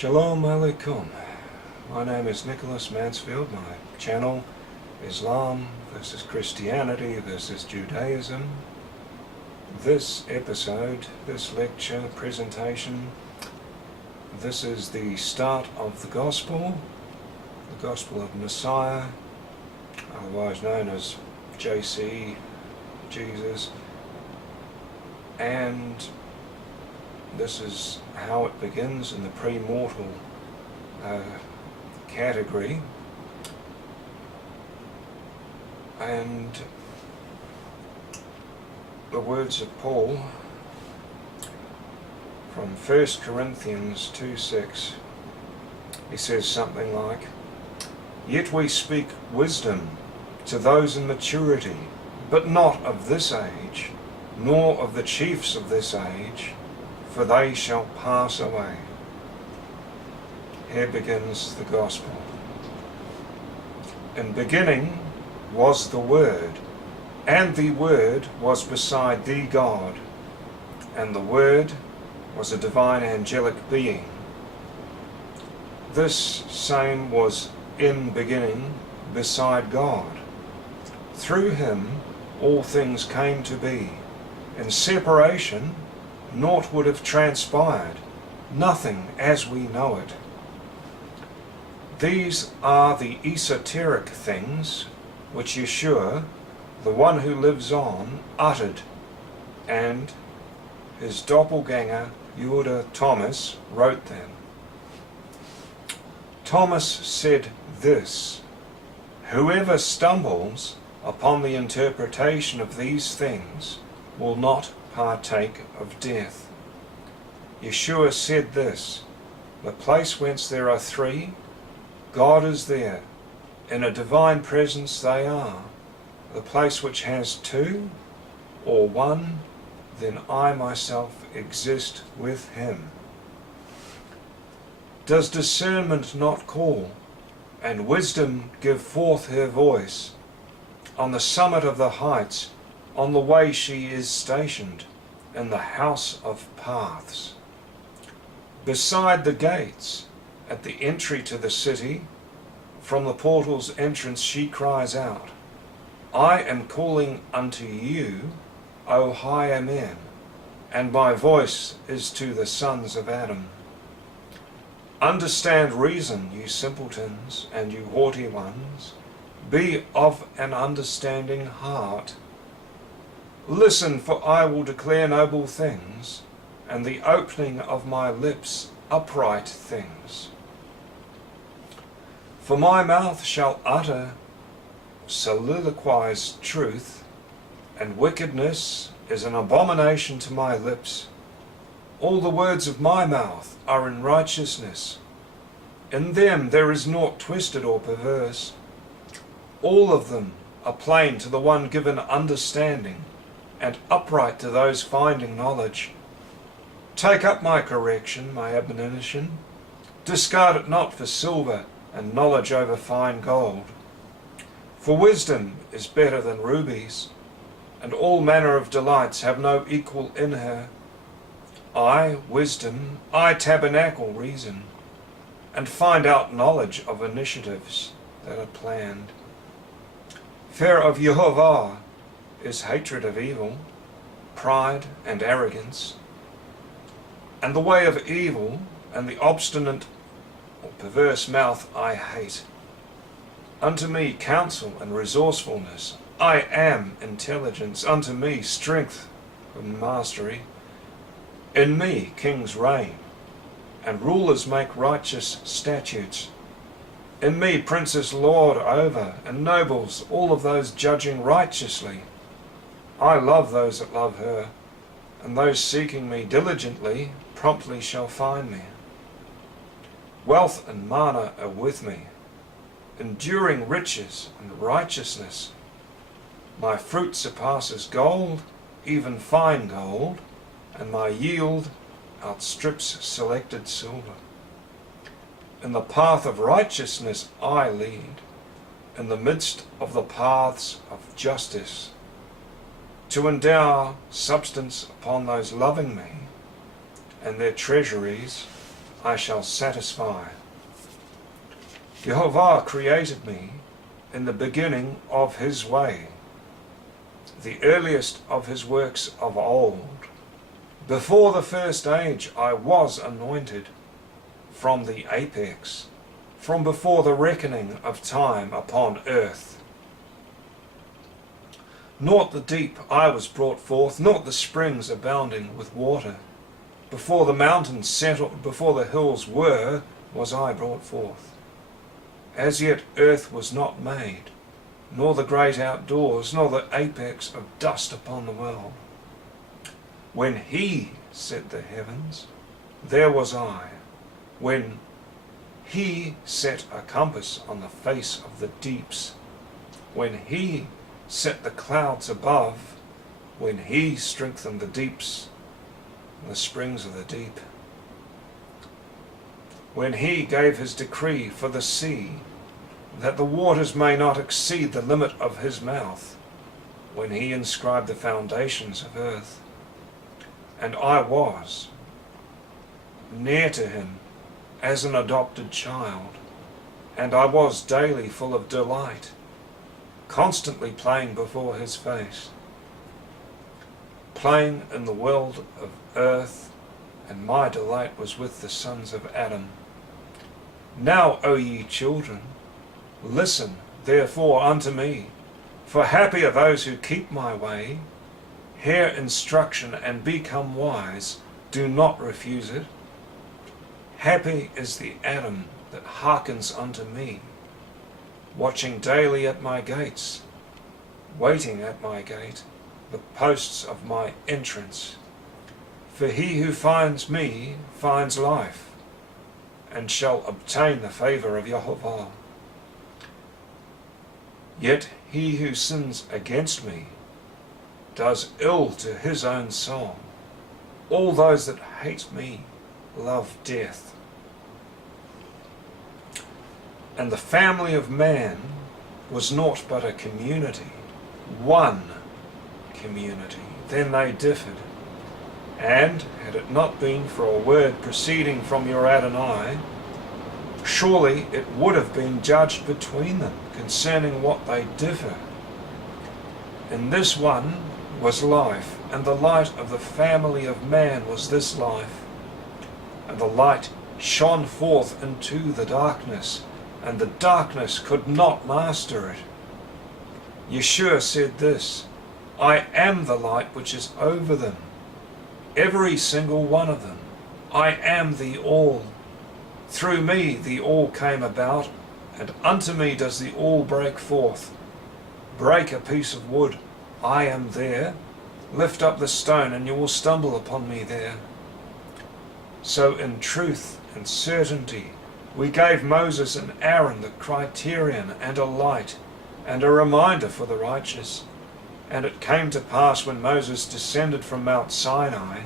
Shalom Alaikum. My name is Nicholas Mansfield. My channel, Islam versus Christianity versus Judaism. This episode, this lecture, presentation, this is the start of the Gospel of Messiah, otherwise known as JC, Jesus, and this is how it begins in the pre-mortal category. And the words of Paul from 1 Corinthians 2:6, he says something like, "Yet we speak wisdom to those in maturity, but not of this age, nor of the chiefs of this age, for they shall pass away." Here begins the Gospel. In beginning was the Word, and the Word was beside the God, and the Word was a divine angelic being. This same was in beginning beside God. Through him all things came to be. In separation naught would have transpired, nothing as we know it. These are the esoteric things which Yeshua, the one who lives on, uttered, and his doppelganger Yehuda Thomas wrote them. Thomas said this: "Whoever stumbles upon the interpretation of these things will not partake of death." Yeshua said this: "The place whence there are three, God is there. In a divine presence they are. The place which has two, or one, then I myself exist with him. Does discernment not call, and wisdom give forth her voice? On the summit of the heights, on the way she is stationed, in the house of paths. Beside the gates, at the entry to the city, from the portal's entrance she cries out, I am calling unto you, O higher men, and my voice is to the sons of Adam. Understand reason, you simpletons, and you haughty ones. Be of an understanding heart. Listen, for I will declare noble things, and the opening of my lips upright things. For my mouth shall utter, soliloquize truth, and wickedness is an abomination to my lips. All the words of my mouth are in righteousness. In them there is naught twisted or perverse. All of them are plain to the one given understanding, and upright to those finding knowledge. Take up my correction, my admonition. Discard it not for silver, and knowledge over fine gold. For wisdom is better than rubies, and all manner of delights have no equal in her. I, wisdom, I tabernacle reason, and find out knowledge of initiatives that are planned. Fear of Yehovah is hatred of evil, pride and arrogance, and the way of evil and the obstinate or perverse mouth I hate. Unto me counsel and resourcefulness, I am intelligence, unto me strength and mastery. In me kings reign, and rulers make righteous statutes. In me princes lord over, and nobles, all of those judging righteously. I love those that love her, and those seeking me diligently promptly shall find me. Wealth and manna are with me, enduring riches and righteousness. My fruit surpasses gold, even fine gold, and my yield outstrips selected silver. In the path of righteousness I lead, in the midst of the paths of justice, to endow substance upon those loving me, and their treasuries I shall satisfy. Yehovah created me in the beginning of his way, the earliest of his works of old. Before the first age I was anointed, from the apex, from before the reckoning of time upon earth. Not the deep I was brought forth, not the springs abounding with water. Before the mountains settled, before the hills were, was I brought forth. As yet earth was not made, nor the great outdoors, nor the apex of dust upon the world. When he set the heavens, there was I. When he set a compass on the face of the deeps, when he set the clouds above, when he strengthened the deeps, the springs of the deep, when he gave his decree for the sea, that the waters may not exceed the limit of his mouth, when he inscribed the foundations of earth. And I was near to him as an adopted child, and I was daily full of delight, constantly playing before his face, playing in the world of earth, and my delight was with the sons of Adam. Now, O ye children, listen therefore unto me, for happy are those who keep my way, hear instruction and become wise, do not refuse it. Happy is the Adam that hearkens unto me, watching daily at my gates, waiting at my gate, the posts of my entrance. For he who finds me finds life, and shall obtain the favour of Yehovah. Yet he who sins against me does ill to his own soul. All those that hate me love death. And the family of man was naught but a community, one community. Then they differed. And, had it not been for a word proceeding from your Adonai, surely it would have been judged between them concerning what they differ. In this one was life, and the light of the family of man was this life. And the light shone forth into the darkness, and the darkness could not master it. Yeshua said this, I am the light which is over them, every single one of them. I am the all. Through me the all came about, and unto me does the all break forth. Break a piece of wood, I am there. Lift up the stone, and you will stumble upon me there. So in truth and certainty we gave Moses and Aaron the criterion and a light and a reminder for the righteous. And it came to pass when Moses descended from Mount Sinai,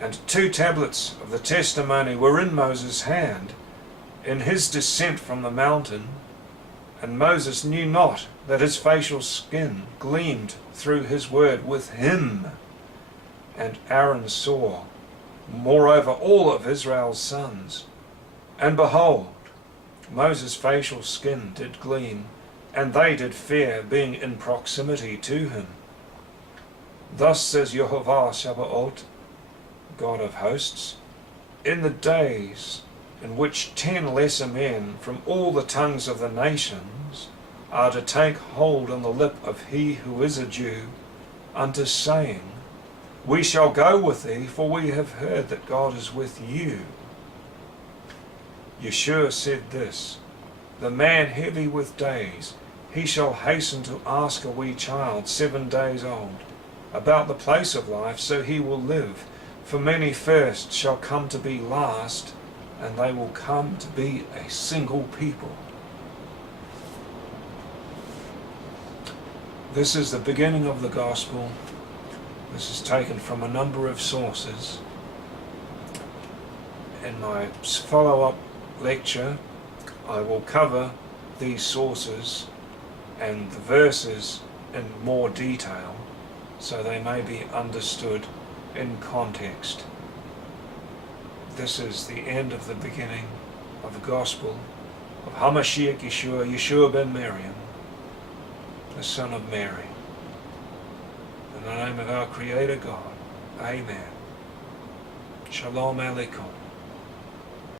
and 2 tablets of the testimony were in Moses' hand, in his descent from the mountain, and Moses knew not that his facial skin gleamed through his word with him. And Aaron saw, moreover, all of Israel's sons. And behold, Moses' facial skin did gleam, and they did fear, being in proximity to him. Thus says Yehovah Sabaoth, God of hosts, in the days in which 10 lesser men from all the tongues of the nations are to take hold on the lip of he who is a Jew, unto saying, we shall go with thee, for we have heard that God is with you. Yeshua said this, the man heavy with days, he shall hasten to ask a wee child 7 days old about the place of life, so he will live. For many first shall come to be last, and they will come to be a single people. This is the beginning of the gospel. This is taken from a number of sources. In my follow-up lecture, I will cover these sources and the verses in more detail, so they may be understood in context. this is the end of the beginning of the gospel of Hamashiach Yeshua, Yeshua ben Miriam, the son of Mary. In the name of our Creator God, Amen. Shalom Aleichem.